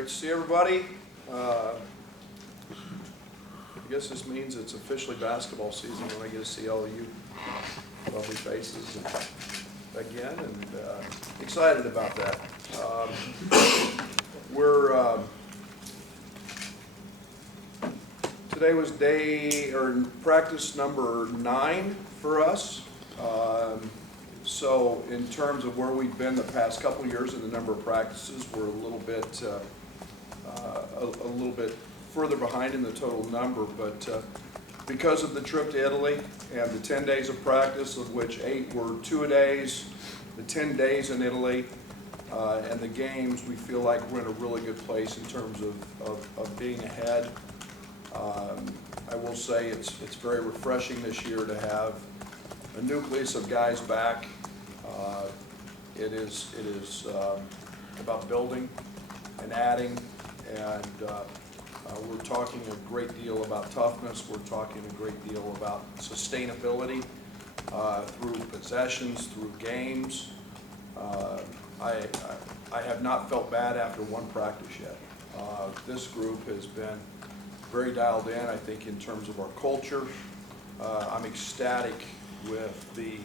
Great to see everybody. I guess this means it's officially basketball season when I get to see all of you lovely faces again, and excited about that. Today was practice number 9 for us. So in terms of where we've been the past couple of years in the number of practices, we're a little bit further behind in the total number, but because of the trip to Italy and the 10 days of practice, of which 8 were 2-a-days, the 10 days in Italy, and the games, we feel like we're in a really good place in terms of being ahead. I will say it's very refreshing this year to have a nucleus of guys back. It is about building and adding, and we're talking a great deal about toughness. We're talking a great deal about sustainability through possessions, through games. I have not felt bad after one practice yet. This group has been very dialed in, I think, in terms of our culture. I'm ecstatic with the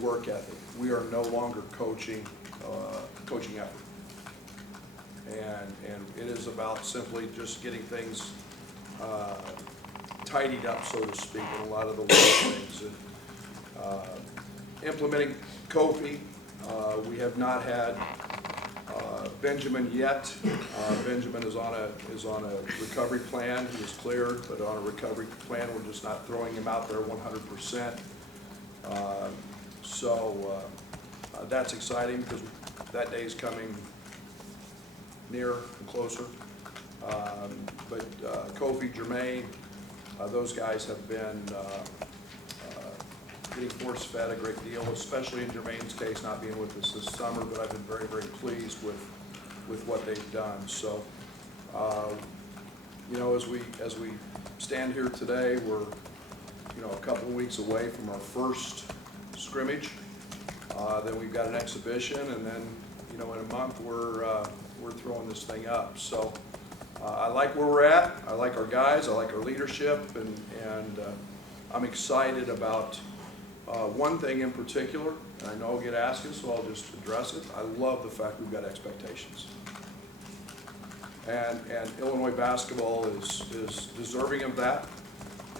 work ethic. We are no longer coaching effort. And it is about simply just getting things tidied up, so to speak, in a lot of the little things. And, implementing Kofi, we have not had Benjamin yet. Benjamin is on a recovery plan. He was cleared, but on a recovery plan, we're just not throwing him out there 100%. So that's exciting because that day is coming nearer and closer. But Kofi, Jermaine, those guys have been getting force-fed a great deal, especially in Jermaine's case, not being with us this summer, but I've been very, very pleased with what they've done. So, you know, as we stand here today, we're, you know, a couple of weeks away from our first scrimmage. Then we've got an exhibition, and then, you know, in a month we're throwing this thing up. So I like where we're at. I like our guys. I like our leadership, and I'm excited about one thing in particular. And I know I'll get asked it, so I'll just address it. I love the fact we've got expectations, and Illinois basketball is deserving of that.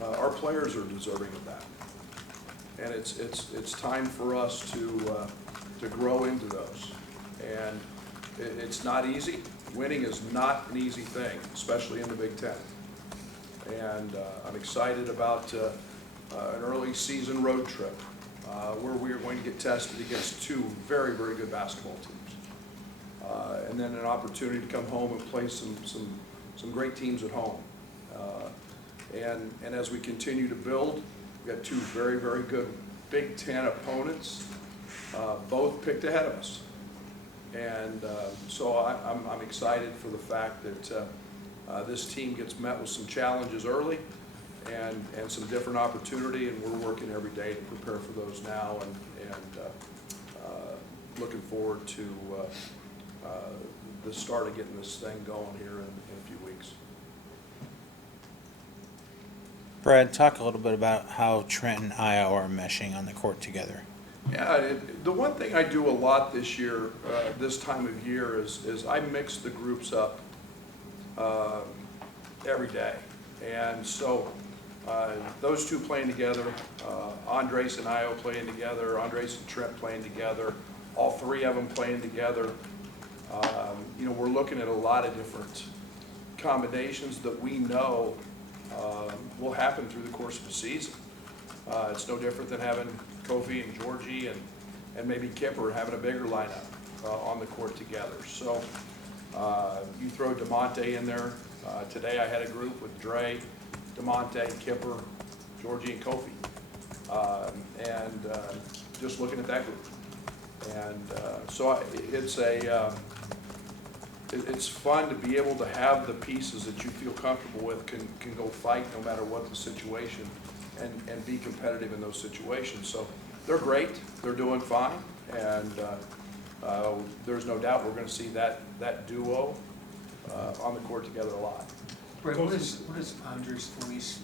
Our players are deserving of that, and it's time for us to grow into those. And it's not easy. Winning is not an easy thing, especially in the Big Ten. And I'm excited about an early season road trip where we are going to get tested against 2 very, very good basketball teams. And then an opportunity to come home and play some great teams at home. And as we continue to build, we've got 2 very, very good Big Ten opponents, both picked ahead of us. And so I'm excited for the fact that this team gets met with some challenges early and some different opportunity, and we're working every day to prepare for those now, and looking forward to the start of getting this thing going here in a few weeks. Brad, talk a little bit about how Trent and Io are meshing on the court together. Yeah, the one thing I do a lot this year, this time of year, is I mix the groups up every day. And so those 2 playing together, Andres and Io playing together, Andres and Trent playing together, all 3 of them playing together. You know, we're looking at a lot of different combinations that we know will happen through the course of the season. It's no different than having Kofi and Georgie and maybe Kipper having a bigger lineup on the court together. So you throw DeMonte in there. Today I had a group with Dre, DeMonte, Kipper, Georgie, and Kofi. And just looking at that group. And so it's fun to be able to have the pieces that you feel comfortable with can go fight no matter what the situation, and be competitive in those situations. So they're great. They're doing fine. And there's no doubt we're going to see that duo on the court together a lot. Brett, what does Andres Felice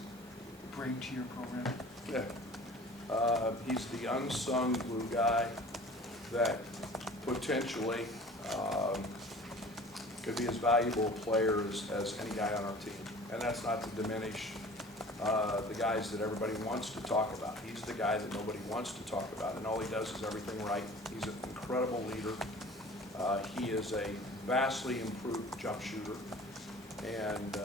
bring to your program? Yeah. He's the unsung glue guy that potentially could be as valuable a player as any guy on our team. And that's not to diminish the guys that everybody wants to talk about. He's the guy that nobody wants to talk about, and all he does is everything right. He's an incredible leader. He is a vastly improved jump shooter, and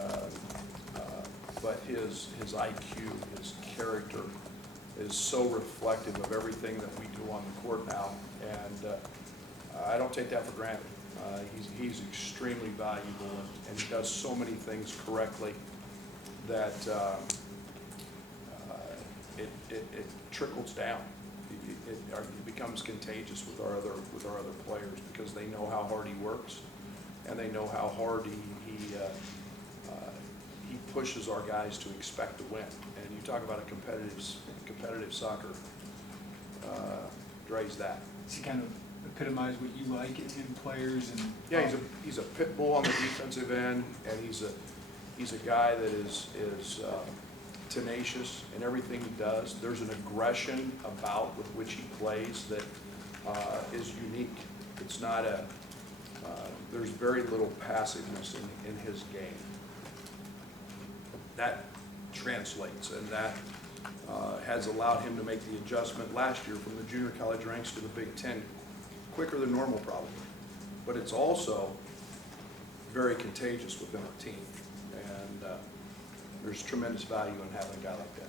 but his IQ, his character is so reflective of everything that we do on the court now, and I don't take that for granted. He's extremely valuable, and he does so many things correctly that it trickles down. It becomes contagious with our other players because they know how hard he works, and they know how hard he pushes our guys to expect to win. And you talk about a competitive soccer, Dre's that. Does he kind of epitomize what you like in players? And Yeah, he's a pit bull on the defensive end, and he's a guy that is tenacious in everything he does. There's an aggression about with which he plays that is unique. It's not there's very little passiveness in his game. That translates, and that has allowed him to make the adjustment last year from the junior college ranks to the Big Ten quicker than normal probably. But it's also very contagious within our team, and there's tremendous value in having a guy like that.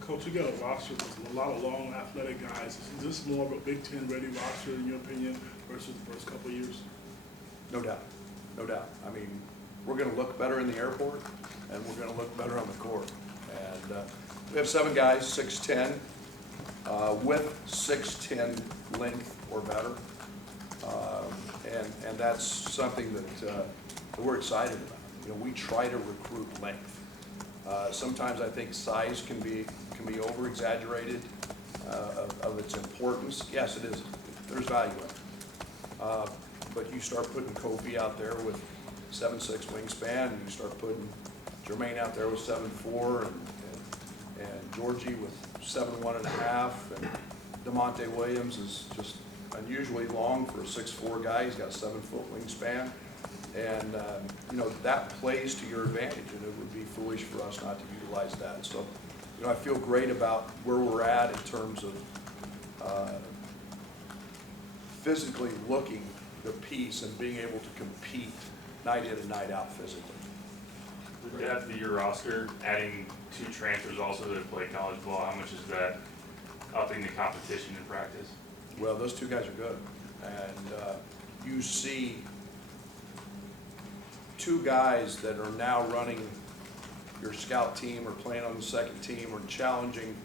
Coach, you got a roster with a lot of long athletic guys. Is this more of a Big Ten ready roster in your opinion versus the first couple of years? No doubt, no doubt. I mean, we're going to look better in the airport, and we're going to look better on the court. And we have 7 guys, 6'10", with 6'10" length or better, and that's something that we're excited about. You know, we try to recruit length. Sometimes I think size can be over-exaggerated of its importance. Yes, it is. There's value in it. But you start putting Kofi out there with 7'6" wingspan, and you start putting Jermaine out there with 7'4", and Georgie with 7'1.5", and DeMonte Williams is just unusually long for a 6'4" guy. He's got a 7-foot wingspan, and you know, that plays to your advantage, and it would be foolish for us not to utilize that. So, you know, I feel great about where we're at in terms of physically looking the piece and being able to compete night in and night out physically. The depth of your roster, adding 2 transfers also that play college ball, how much is that upping the competition in practice? Well, those 2 guys are good, and you see 2 guys that are now running your scout team or playing on the second team or challenging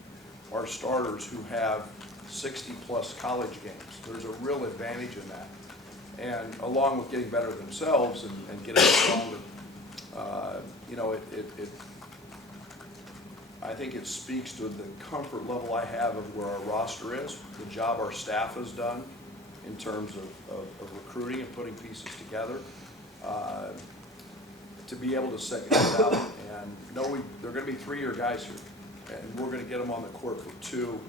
our starters who have 60-plus college games. There's a real advantage in that. And along with getting better themselves and getting stronger, you know, I think it speaks to the comfort level I have of where our roster is, the job our staff has done in terms of recruiting and putting pieces together, to be able to set guys out and know they're going to be 3-year guys here, and we're going to get them on the court for 2,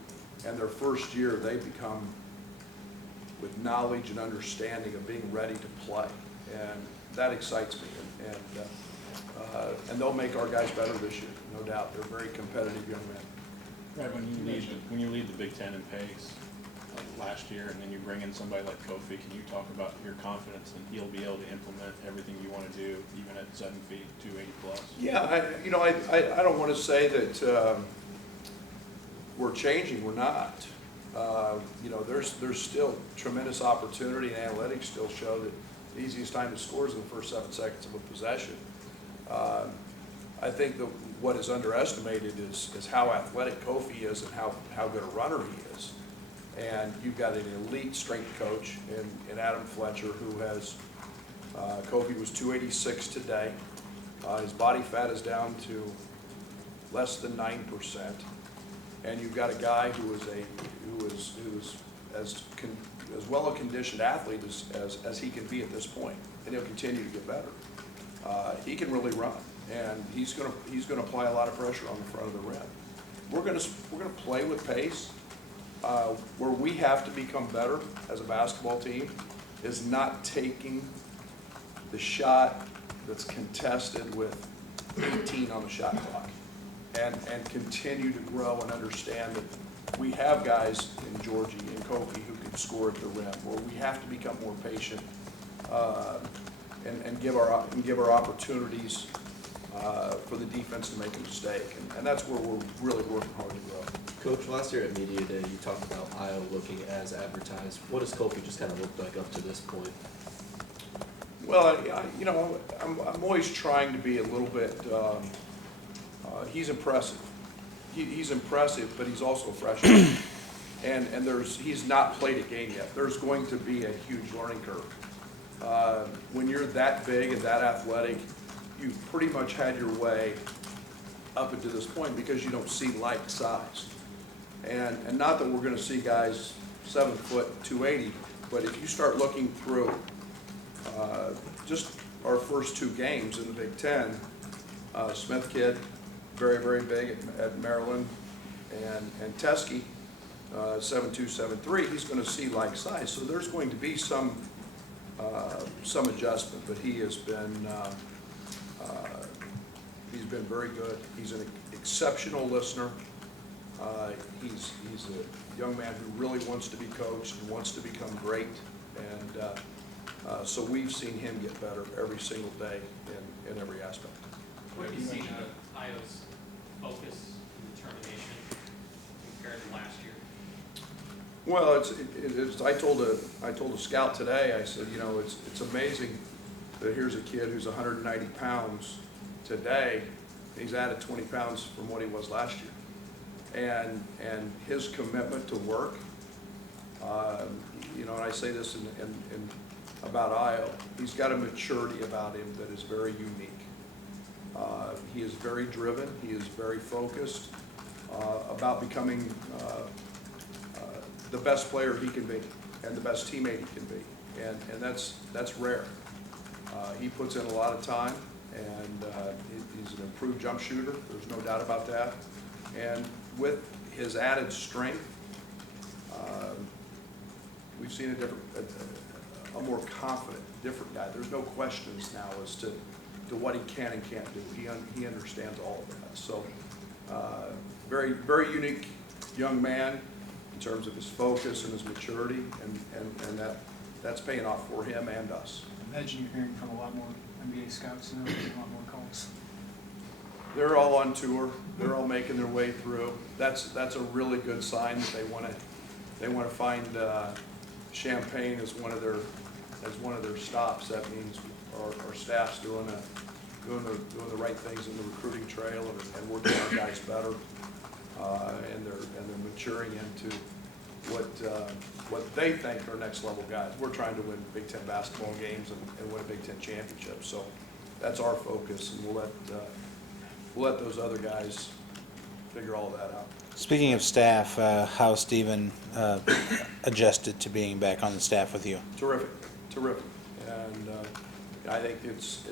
and their first year they become with knowledge and understanding of being ready to play, and that excites me, and they'll make our guys better this year, no doubt. They're very competitive young men. Right, when you lead the Big Ten in pace like last year, and then you bring in somebody like Kofi, can you talk about your confidence that he'll be able to implement everything you want to do, even at 7 feet, 280 plus? Yeah, I don't want to say that we're changing. We're not. You know, there's still tremendous opportunity, and analytics still show that the easiest time to score is in the first 7 seconds of a possession. I think that what is underestimated is how athletic Kofi is and how good a runner he is. And you've got an elite strength coach in Adam Fletcher, who has, Kofi was 286 today. His body fat is down to less than 9%. And you've got a guy who is as well a conditioned athlete as he can be at this point, and he'll continue to get better. He can really run, and he's gonna apply a lot of pressure on the front of the rim. We're gonna play with pace. Where we have to become better as a basketball team is not taking the shot that's contested with 18 on the shot clock, and continue to grow and understand that we have guys in Georgie and Kofi who can score at the rim, where we have to become more patient and give our opportunities for the defense to make a mistake, and that's where we're really working hard to grow. Coach, last year at Media Day, you talked about Io looking as advertised. What does Kofi just kind of look like up to this point? Well, I'm always trying to be a little bit, he's impressive. He's impressive, but he's also a freshman. And he's not played a game yet. There's going to be a huge learning curve. When you're that big and that athletic, you've pretty much had your way up until this point because you don't see like size. And not that we're gonna see guys 7 foot, 280, but if you start looking through just our first 2 games in the Big Ten, Smith kid, very, very big at Maryland, and Teskey, 7'2", 7'3", he's gonna see like size. So there's going to be some adjustment, but he's been very good. He's an exceptional listener. He's a young man who really wants to be coached and wants to become great, and so we've seen him get better every single day in every aspect. What have you seen out of Io's focus and determination compared to last year? Well, I told a scout today, I said, it's amazing that here's a kid who's 190 pounds today, and he's added 20 pounds from what he was last year. And his commitment to work, and I say this about Io, he's got a maturity about him that is very unique. He is very driven, he is very focused about becoming the best player he can be and the best teammate he can be, and that's rare. He puts in a lot of time, and he's an improved jump shooter, there's no doubt about that. And with his added strength, we've seen a more confident, different guy. There's no questions now as to what he can and can't do. He understands all of that. So very, very unique young man in terms of his focus and his maturity, and that's paying off for him and us. I imagine you're hearing from a lot more NBA scouts now, a lot more calls. They're all on tour. They're all making their way through. That's a really good sign that they want to find Champaign as one of their stops. That means our staff's doing the right things in the recruiting trail and working our guys better, and they're maturing into what they think are next level guys. We're trying to win Big Ten basketball games and win a Big Ten championship. So that's our focus, and we'll let those other guys figure all that out. Speaking of staff, how Stephen adjusted to being back on the staff with you? Terrific, and I think it's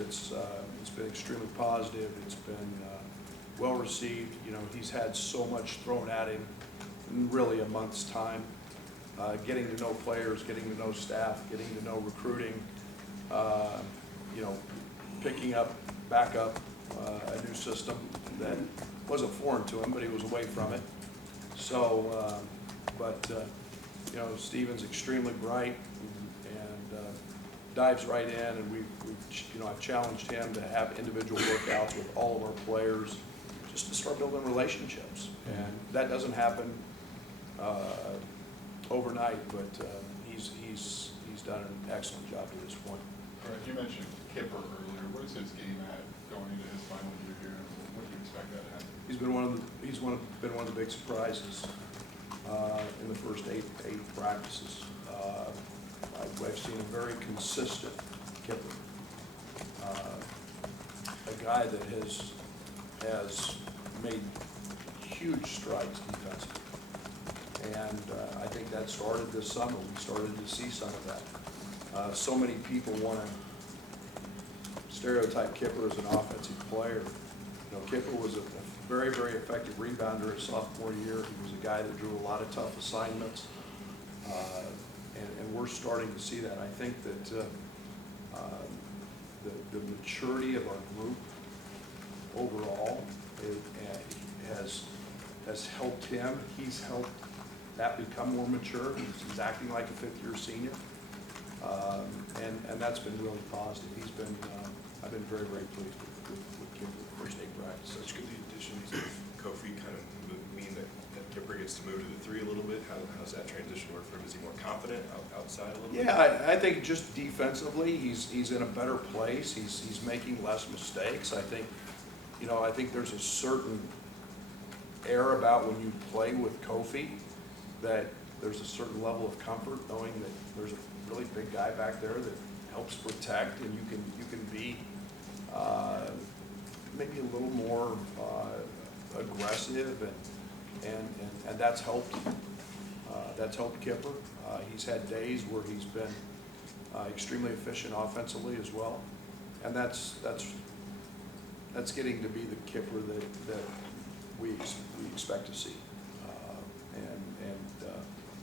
been extremely positive. It's been well received. He's had so much thrown at him in really a month's time. Getting to know players, getting to know staff, getting to know recruiting. Picking up, back up a new system that wasn't foreign to him, but he was away from it. So, Stephen's extremely bright and dives right in, and I've challenged him to have individual workouts with all of our players just to start building relationships. And that doesn't happen overnight, but he's done an excellent job to this point. All right, you mentioned Kipper earlier. What is his game at going into his final year here? What do you expect that to happen? He's been one of the big surprises in the first eight practices. I've seen a very consistent Kipper, a guy that has made huge strides defensively, And I think that started this summer. We started to see some of that. So many people want to stereotype Kipper as an offensive player. You know, Kipper was a very, very effective rebounder his sophomore year. He was a guy that drew a lot of tough assignments. And we're starting to see that. I think that the maturity of our group overall has helped him. He's helped that become more mature. He's acting like a fifth-year senior. And that's been really positive. I've been very, very pleased with Kipper first day practice. Such good additions of Kofi kind of mean that Kipper gets to move to the three a little bit. How's that transition work for him? Is he more confident outside a little bit? Yeah, I think just defensively, he's in a better place. He's making less mistakes. I think there's a certain air about when you play with Kofi that there's a certain level of comfort knowing that there's a really big guy back there that helps protect, and you can be maybe a little more aggressive, and that's helped. That's helped Kipper. He's had days where he's been extremely efficient offensively as well, and that's getting to be the Kipper that we expect to see.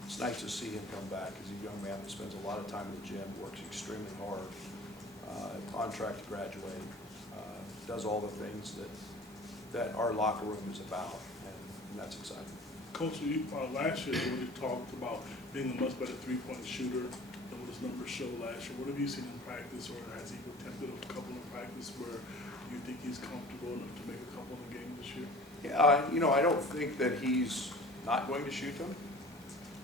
It's nice to see him come back as a young man that spends a lot of time in the gym, works extremely hard, on track to graduate, does all the things that our locker room is about, and that's exciting. Coach, last year when you talked about being a much better three-point shooter than what his numbers show last year, what have you seen in practice, or has he attempted a couple in practice where you think he's comfortable enough to make a couple in the game this year? Yeah, I don't think that he's not going to shoot them.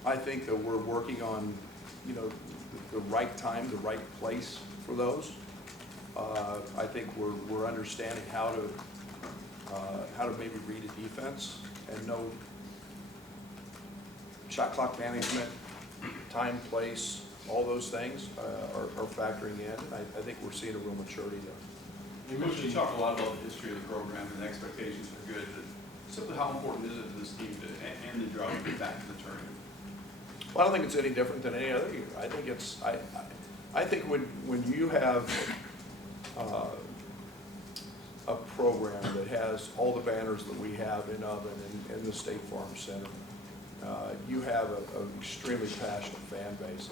I think that we're working on, the right time, the right place for those. I think we're understanding how to maybe read a defense and know shot clock management, time, place, all those things are factoring in. I think we're seeing a real maturity there. You talk a lot about the history of the program and the expectations are good, but simply how important is it to this team to end the drought and get back to the tournament? Well, I don't think it's any different than any other year. I think I think when you have a program that has all the banners that we have in Oven and in the State Farm Center, you have an extremely passionate fan base.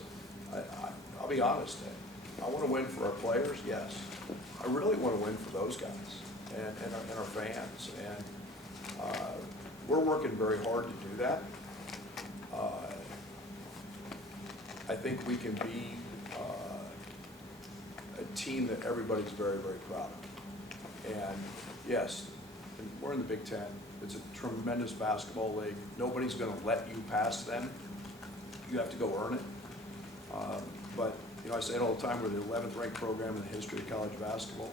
I'll be honest, I want to win for our players, yes. I really want to win for those guys and our fans. And we're working very hard to do that. I think we can be a team that everybody's very, very proud of. And yes, we're in the Big Ten. It's a tremendous basketball league. Nobody's going to let you pass them. You have to go earn it. But I say it all the time, we're the 11th ranked program in the history of college basketball.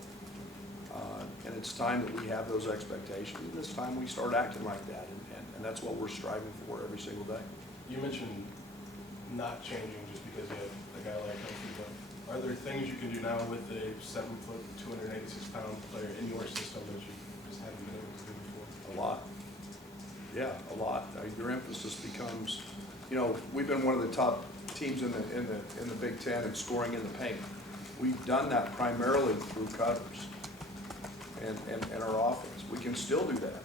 And it's time that we have those expectations. And it's time we start acting like that. And that's what we're striving for every single day. You mentioned not changing just because you have a guy like Kofi, but are there things you can do now with a 7-foot, 286-pound player in your system that you just haven't been able to do before? A lot. Yeah, a lot. Your emphasis becomes, we've been one of the top teams in the Big Ten in scoring in the paint. We've done that primarily through cutters and our offense. We can still do that.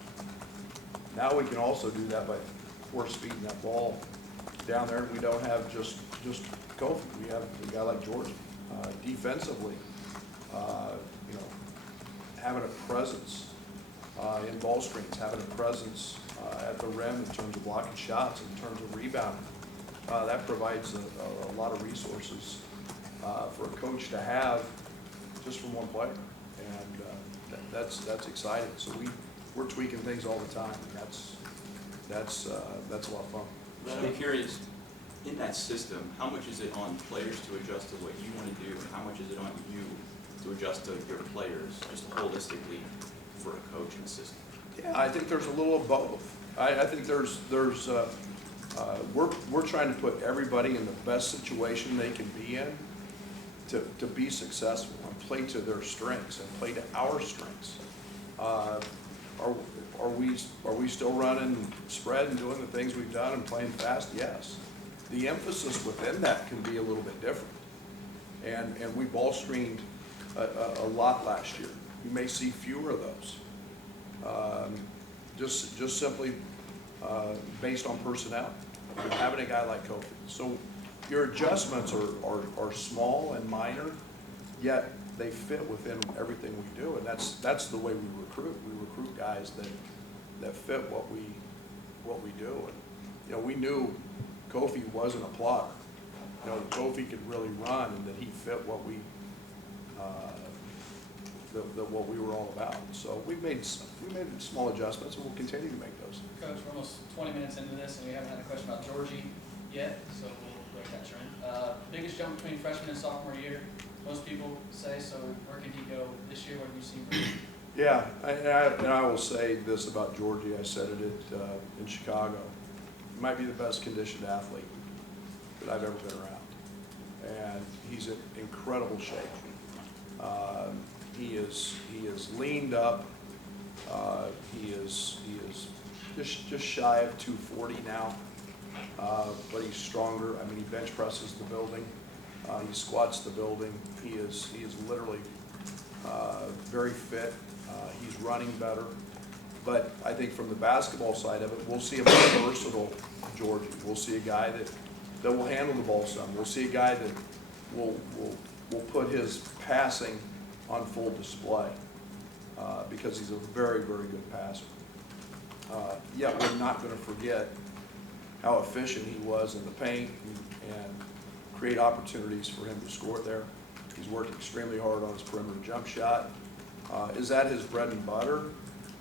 Now we can also do that by force feeding that ball down there. We don't have just Kofi. We have a guy like Jordan. Defensively, having a presence in ball screens, having a presence at the rim in terms of blocking shots, in terms of rebounding. That provides a lot of resources for a coach to have just from one player, and that's exciting. So we're tweaking things all the time, and that's a lot of fun. I'm curious, in that system, how much is it on players to adjust to what you want to do, and how much is it on you to adjust to your players, just holistically for a coach and a system? Yeah, I think there's a little of both. I think we're trying to put everybody in the best situation they can be in to be successful and play to their strengths and play to our strengths. are we still running spread and doing the things we've done and playing fast? Yes. The emphasis within that can be a little bit different. And we ball screened a lot last year. You may see fewer of those. Just simply based on personnel, having a guy like Kofi. So your adjustments are small and minor, yet they fit within everything we do, and that's the way we recruit. We recruit guys that fit what we do. And you know, we knew Kofi wasn't a plodder. You know, Kofi could really run, and that he fit what what we were all about. So we made small adjustments, and we'll continue to make those. Coach, we're almost 20 minutes into this, and we haven't had a question about Georgie yet, so we'll break that trend. Biggest jump between freshman and sophomore year, most people say, so where can he go this year? What have you seen from him? Yeah, and I will say this about Georgie. I said it in Chicago. He might be the best conditioned athlete that I've ever been around, and he's in incredible shape. He is leaned up. He is just shy of 240 now, but he's stronger. I mean, he bench presses the building. He squats the building. He is literally very fit. He's running better. But I think from the basketball side of it, we'll see a more versatile Georgie. We'll see a guy that will handle the ball some. We'll see a guy that will put his passing on full display because he's a very, very good passer. Yet we're not going to forget how efficient he was in the paint and create opportunities for him to score there. He's worked extremely hard on his perimeter jump shot. Is that his bread and butter?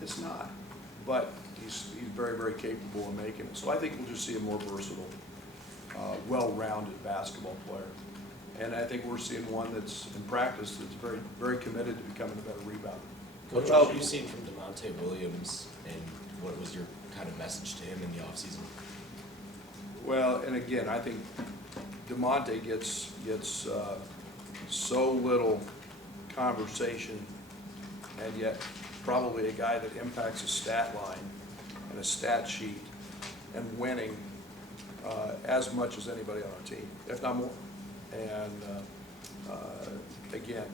It's not, but he's very, very capable of making it. So I think we'll just see a more versatile, well-rounded basketball player. And I think we're seeing one that's in practice that's very, very committed to becoming a better rebounder. Coach, what have you seen from DeMonte Williams, and what was your kind of message to him in the offseason? Well, and again, I think DeMonte gets so little conversation, and yet probably a guy that impacts a stat line and a stat sheet and winning as much as anybody on our team, if not more. And again,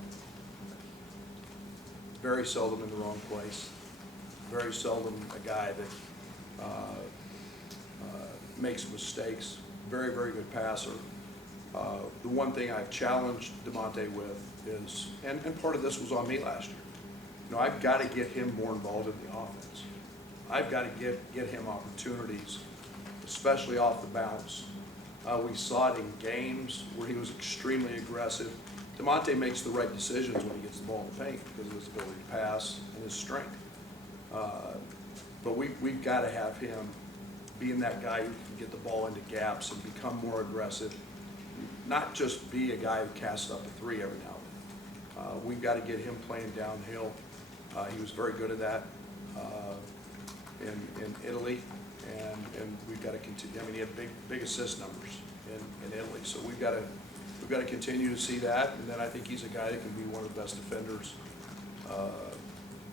very seldom in the wrong place, very seldom a guy that makes mistakes, very, very good passer. The one thing I've challenged DeMonte with is, and part of this was on me last year, you know, I've got to get him more involved in the offense. I've got to get him opportunities, especially off the bounce. We saw it in games where he was extremely aggressive. DeMonte makes the right decisions when he gets the ball in the paint because of his ability to pass and his strength. But we've got to have him being that guy who can get the ball into gaps and become more aggressive, not just be a guy who casts up a three every now and then. We've got to get him playing downhill. He was very good at that in Italy, and we've got to continue. I mean, he had big assist numbers in Italy, so we've got to continue to see that. And then I think he's a guy that can be one of the best defenders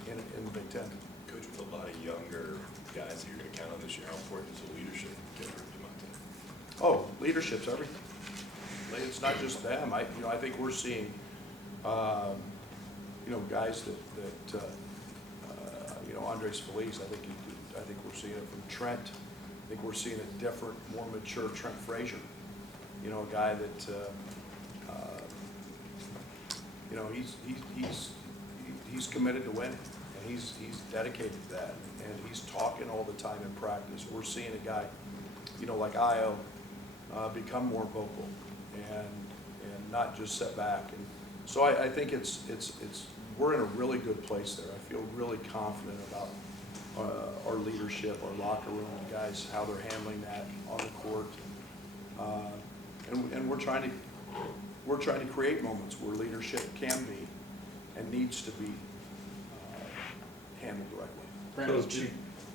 in the Big Ten. Coach, with a lot of younger guys that you're going to count on this year, how important is the leadership in DeMonte? Oh, leadership's everything. It's not just them. I think we're seeing, guys that Andres Feliz. I think we're seeing it from Trent. I think we're seeing a different, more mature Trent Frazier. You know, a guy that he's committed to winning, and he's dedicated to that, and he's talking all the time in practice. We're seeing a guy, like Io, become more vocal and not just sit back. And so I think we're in a really good place there. I feel really confident about our leadership, our locker room, the guys, how they're handling that on the court, and we're trying to create moments where leadership can be and needs to be handled directly.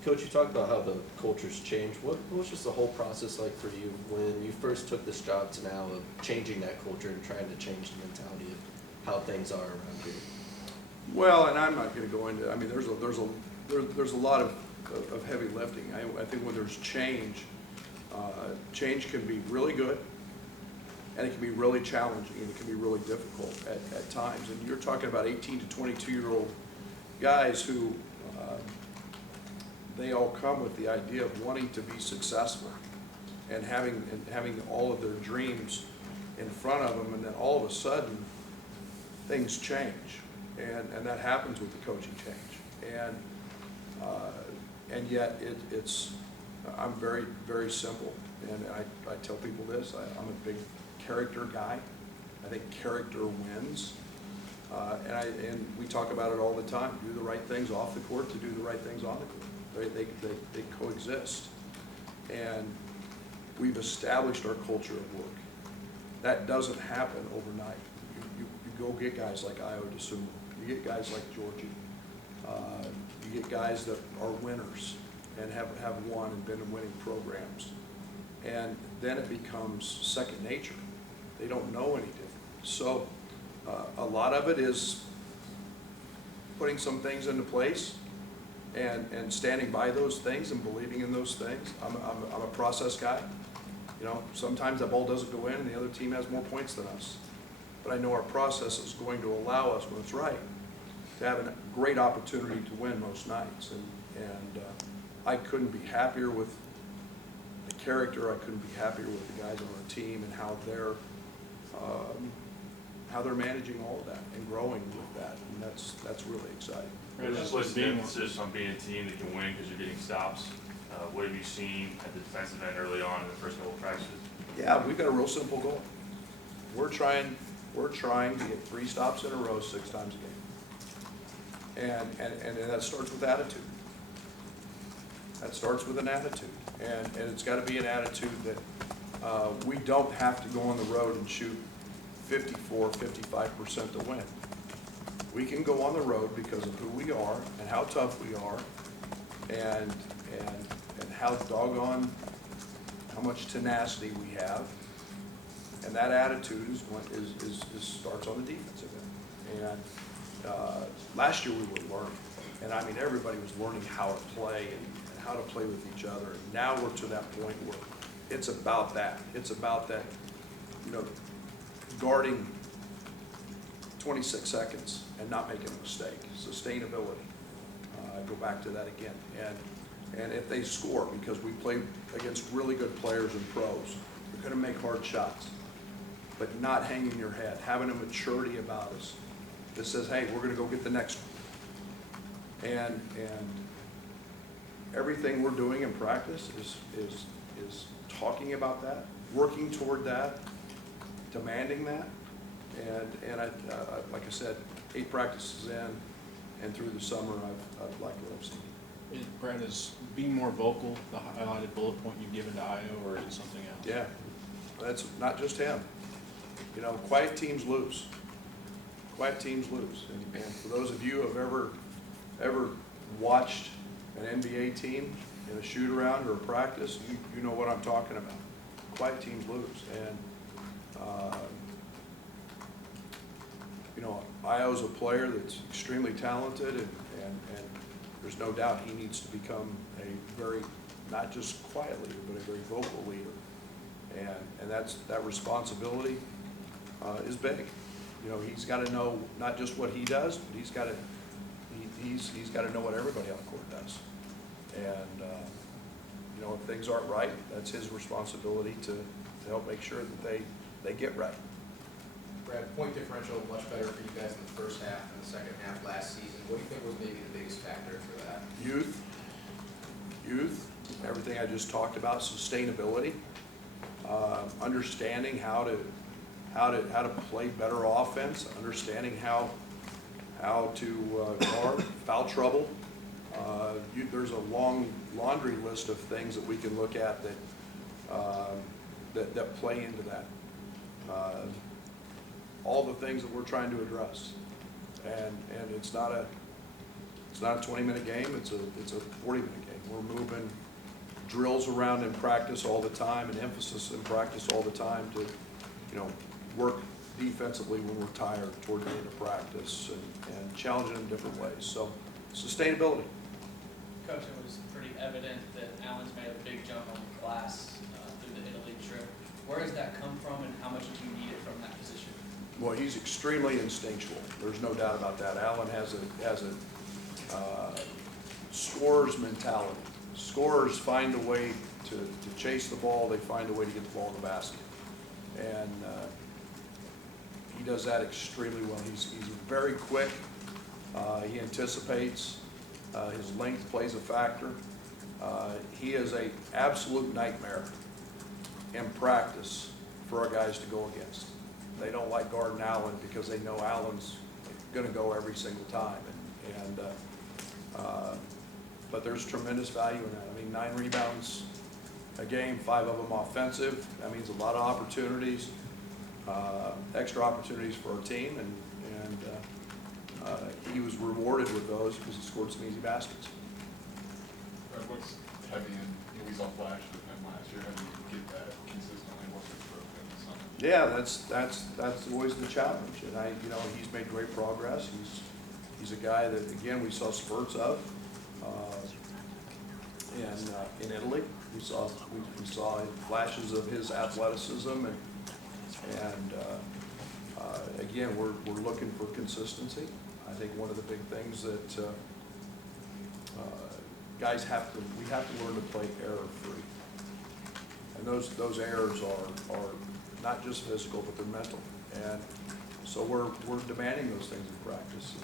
Coach, you talked about how the culture's changed. What was just the whole process like for you when you first took this job to now of changing that culture and trying to change the mentality of how things are around here? Well, and I'm not going to go into. I mean, there's there's a lot of heavy lifting. I think when there's change, change can be really good, and it can be really challenging, and it can be really difficult at times. And you're talking about 18 to 22-year-old guys who, they all come with the idea of wanting to be successful and having all of their dreams in front of them, and then all of a sudden, things change. And that happens with the coaching change. And yet it's, I'm very, very simple. And I tell people this, I'm a big character guy. I think character wins. And we talk about it all the time. Do the right things off the court to do the right things on the court. They coexist. And we've established our culture of work. That doesn't happen overnight. You go get guys like Io DeSumo. You get guys like Georgie. You get guys that are winners and have won and been in winning programs. And then it becomes second nature. They don't know any different. So a lot of it is putting some things into place and standing by those things and believing in those things. I'm a process guy. You know, sometimes that ball doesn't go in and the other team has more points than us. But I know our process is going to allow us, when it's right, to have a great opportunity to win most nights. And I couldn't be happier with the character. I couldn't be happier with the guys on our team and how they're managing all of that and growing with that. And that's really exciting. Just listing emphasis on being a team that can win because you're getting stops. What have you seen at the defensive end early on in the first couple of practices? Yeah, we've got a real simple goal. We're trying to get 3 stops in a row 6 times a game. And that starts with attitude. That starts with an attitude. And it's got to be an attitude that we don't have to go on the road and shoot 54, 55% to win. We can go on the road because of who we are and how tough we are and how doggone, how much tenacity we have. And that attitude is starts on the defensive end. And last year we were learning. And I mean, everybody was learning how to play and how to play with each other. And now we're to that point where it's about that. It's about that, you know, guarding 26 seconds and not making a mistake. Sustainability. Go back to that again. And if they score, because we play against really good players and pros, they're going to make hard shots. But not hanging your head, having a maturity about us that says, hey, we're going to go get the next one. And everything we're doing in practice is talking about that, working toward that, demanding that. And I, like I said, 8 practices in and through the summer, I've liked what I've seen. Brad, is being more vocal the highlighted bullet point you've given to Io, or is it something else? Yeah, that's not just him. You know, quiet teams lose. Quiet teams lose. And for those of you who have ever watched an NBA team in a shoot-around or a practice, you know what I'm talking about. Quiet teams lose. And, you know, Io's a player that's extremely talented, and there's no doubt he needs to become a very, not just quiet leader, but a very vocal leader. And that responsibility is big. You know, he's got to know not just what he does, but he's got to know what everybody on the court does. And you know, if things aren't right, that's his responsibility to help make sure that they get right. Brad, point differential much better for you guys in the first half than the second half last season. What do you think was maybe the biggest factor for that? Youth, everything I just talked about, sustainability, understanding how to play better offense, understanding how to guard foul trouble. There's a long laundry list of things that we can look at that play into that. All the things that we're trying to address, and it's not a 20-minute game. It's a 40-minute game. We're moving drills around in practice all the time, and emphasis in practice all the time to, you know, work defensively when we're tired toward the end of practice, and challenge it in different ways. So sustainability. Coach, it was pretty evident that Allen's made a big jump on the class through the Italy trip. Where does that come from, and how much do you need it from that position? Well, he's extremely instinctual. There's no doubt about that. Allen has a scorer's mentality. Scorers find a way to chase the ball. They find a way to get the ball in the basket. And he does that extremely well. He's very quick. He anticipates. His length plays a factor. He is an absolute nightmare in practice for our guys to go against. They don't like guarding Allen because they know Allen's going to go every single time. But there's tremendous value in that. I mean, 9 rebounds a game, 5 of them offensive. That means a lot of opportunities, extra opportunities for our team, and he was rewarded with those because he scored some easy baskets. What's heavy we saw flashes of him last year. How do you get that consistently? What's your growth in the summer? Yeah, that's always the challenge, and he's made great progress. He's a guy that, again, we saw spurts of in Italy. We saw flashes of his athleticism, and again, we're looking for consistency. I think one of the big things that guys we have to learn to play error-free, and those errors are not just physical, but they're mental. And so we're demanding those things in practice.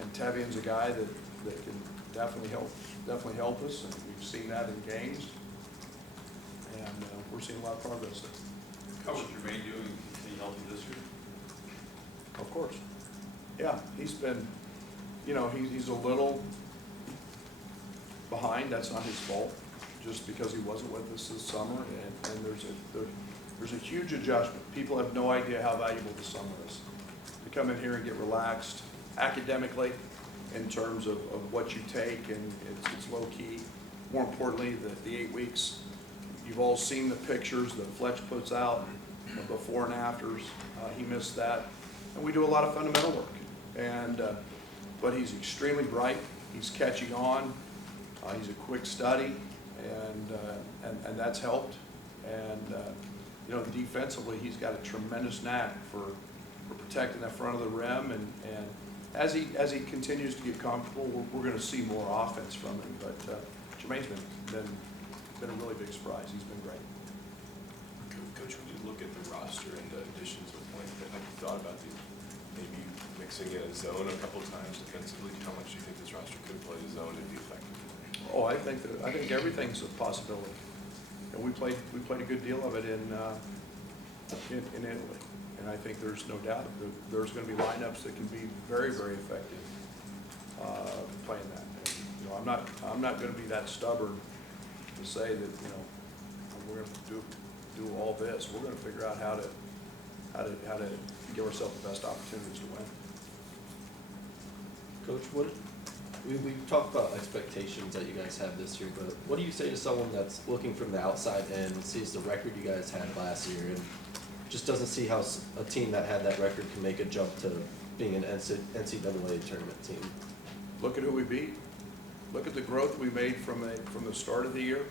And Tevian's a guy that can definitely help us, and we've seen that in games. And we're seeing a lot of progress there. How was Jermaine doing? Can you help him this year? Of course. Yeah, he's been, he's a little behind. That's not his fault, just because he wasn't with us this summer. And there's a huge adjustment. People have no idea how valuable the summer is. To come in here and get relaxed academically in terms of what you take, and it's low key. More importantly, the 8 weeks. You've all seen the pictures that Fletch puts out of before and afters. He missed that. And we do a lot of fundamental work. But he's extremely bright. He's catching on. He's a quick study, and that's helped. And defensively, he's got a tremendous knack for protecting the front of the rim. And as he continues to get comfortable, we're going to see more offense from him. But Jermaine's been a really big surprise. He's been great. Coach, when you look at the roster and the additions of point, have you thought about maybe mixing in a zone a couple times defensively? How much do you think this roster could play the zone and be effective? Oh, I think everything's a possibility. And we played a good deal of it in Italy, and I think there's no doubt that there's going to be lineups that can be very, very effective playing that. And, I'm not going to be that stubborn to say that we're going to do all this. We're going to figure out how to give ourselves the best opportunities to win. Coach, we've talked about expectations that you guys have this year, but what do you say to someone that's looking from the outside and sees the record you guys had last year and just doesn't see how a team that had that record can make a jump to being an NCAA tournament team? Look at who we beat. Look at the growth we made from the start of the year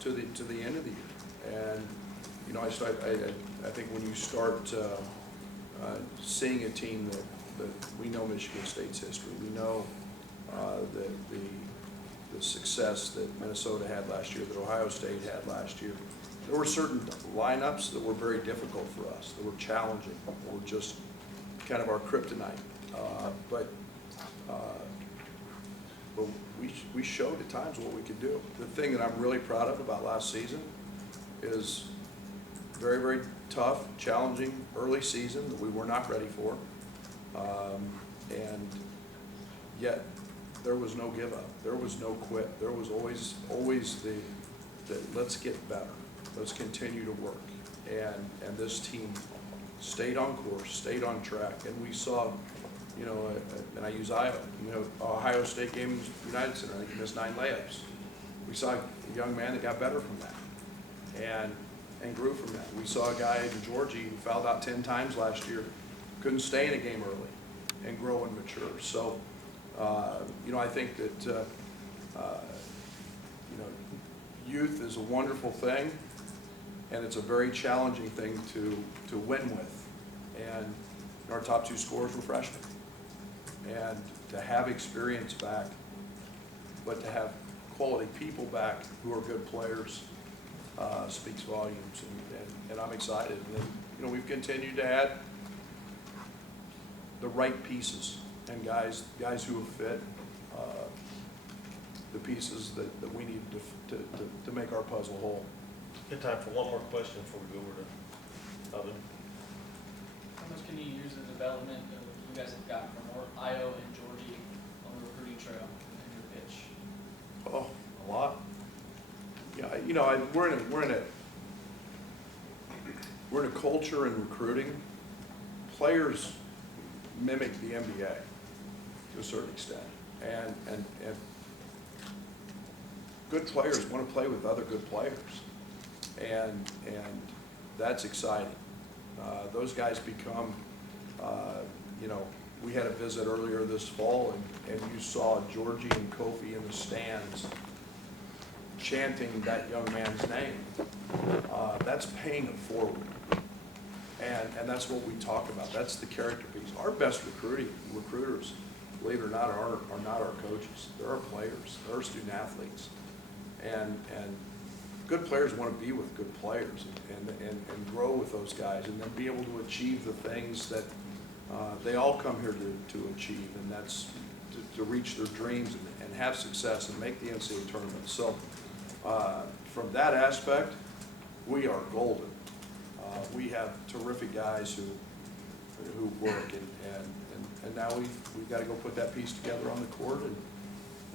to the end of the year. And I think when you start seeing a team that we know Michigan State's history, we know the success that Minnesota had last year, that Ohio State had last year. There were certain lineups that were very difficult for us, that were challenging, that were just kind of our kryptonite. But we showed at times what we could do. The thing that I'm really proud of about last season is very, very tough, challenging early season that we were not ready for. And yet there was no give up. There was no quit. There was always the let's get better. Let's continue to work. And this team stayed on course, stayed on track, and we saw, and I use Iowa, Ohio State game in the United Center, I think he missed 9 layups. We saw a young man that got better from that and grew from that. We saw a guy in Georgia who fouled out 10 times last year, couldn't stay in a game early and grow and mature. So You know, I think that, you know, youth is a wonderful thing, and it's a very challenging thing to win with. And our top 2 scorers were freshmen. And to have experience back, but to have quality people back who are good players speaks volumes, and I'm excited. And then, you know, we've continued to add the right pieces and guys who have fit the pieces that we need to make our puzzle whole. Good time for one more question before we go over to Evan. How much can you use the development of you guys have got from Io and Georgie on the recruiting trail and your pitch? Oh, a lot. Yeah, you know, we're in a culture in recruiting. Players mimic the NBA to a certain extent, and good players want to play with other good players, and that's exciting. Those guys become, you know, we had a visit earlier this fall, and you saw Georgie and Kofi in the stands chanting that young man's name. That's paying it forward. And that's what we talk about. That's the character piece. Our best recruiters, believe it or not, are not our coaches. They're our players. They're our student athletes. And good players want to be with good players and grow with those guys, and then be able to achieve the things that they all come here to achieve, and that's to reach their dreams and have success and make the NCAA tournament. So from that aspect, we are golden. We have terrific guys who work, and now we've got to go put that piece together on the court,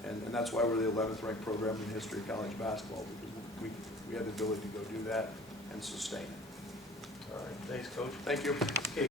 and that's why we're the 11th ranked program in the history of college basketball, because we have the ability to go do that and sustain it. All right, thanks, Coach. Thank you.